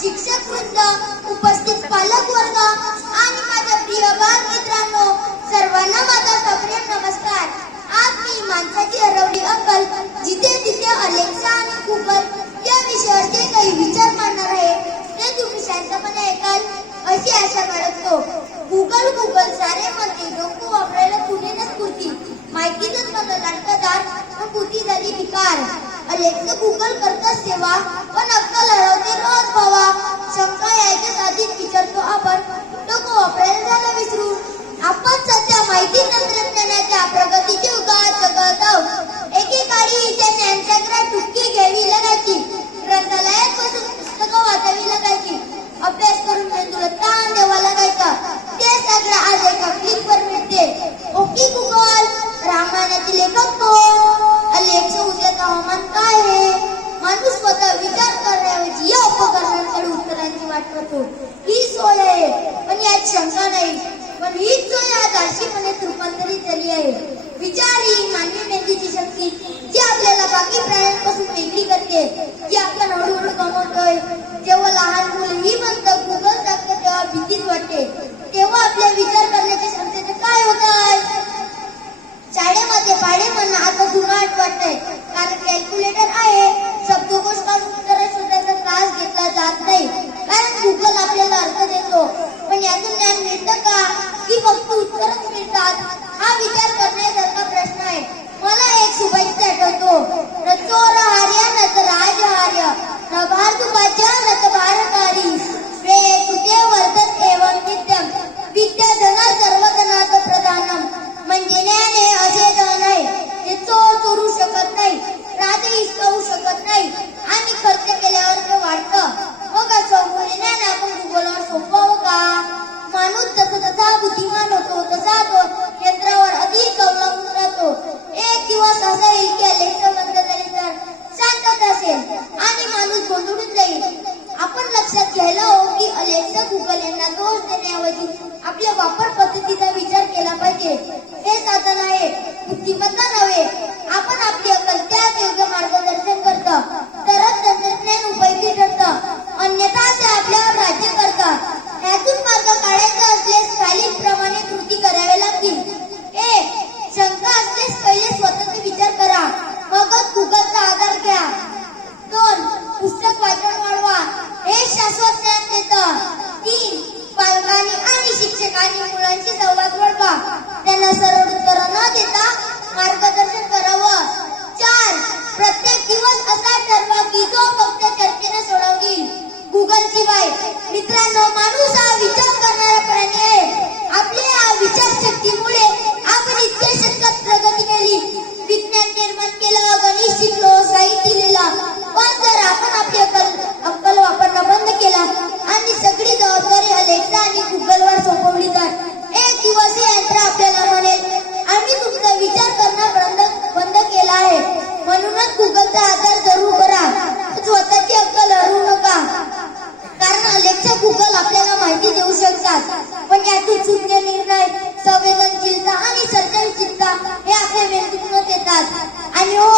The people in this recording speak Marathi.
शिक्षक वृंद उपस्थित पालक वर्ग आणि माझ्या प्रिय बाल मित्रांनो सर्वांना माझा सप्रेम नमस्कार. आज मी माणसाची हरवली अक्कल जिथे तिथे अलेक्सा आणि गुगल या विषयावरचे काही विचार मांडणार आहे ते तुम्ही शांतपणे ऐकाल अशी आशा बाळगतो. गुगल गुगल सारे मध्ये डोकं वापरायला कुणी न स्फूर्ती माहितीतच म्हणलं नाटकदार कृती झाली विकार अलेक्सा गुगल करतात सेवा पण अक्कल रोज शंका यायच्याच आधीच विचारतो आपण. वापरायला आपण सध्या माहिती तंत्रज्ञानाच्या जगत आहोत. एकेकाळी ज्ञानचक्रात घ्यावी लागायची. ग्रंथालयात बसून पुस्तकं वाचावी लागायची. अभ्यास करून मेंदूला ताण द्यावा लागायचा. ते सगळं आज एका क्लिकवर मिळते. Okay Google. रामायणाचे लेखक कोण पाठवतो ही सोय आहे पण यात शंका नाही. पण हीच सोय आज आळशीपणे रूपांतरित झाली आहे. विचार ही मानवी मेंदूची शक्ती जी आपल्याला बाकी प्राण्यांपासून वेगळी करते जी आपण हळूहळू कमवतोय. जेव्हा लहान मुल ही म्हणतं गुगल टाकतं तेव्हा भीतीच वाटते. तेव्हा आपल्या विचार करण्याच्या क्षमतेचे काय होत आहे? शाळेमध्ये पाडे म्हणणं आता जुनाट वाटतंय. कारण कॅल्क्युलेटर आहे. शब्दकोश काढून उत्तर शोधायचा त्रास घेतला आपल्या वापर पद्धतीचा विचार केला पाहिजे. हे साधन आहे बुद्धिमत्ता गुगल बाई मित्रांनो माणूस हा विचार करणारा प्राणी देऊ पण यातून शून्य निर्णय संवेदनशीलता आणि सर्जनशीलता हे आपल्या मेंदूतूनच येतात. आणि हो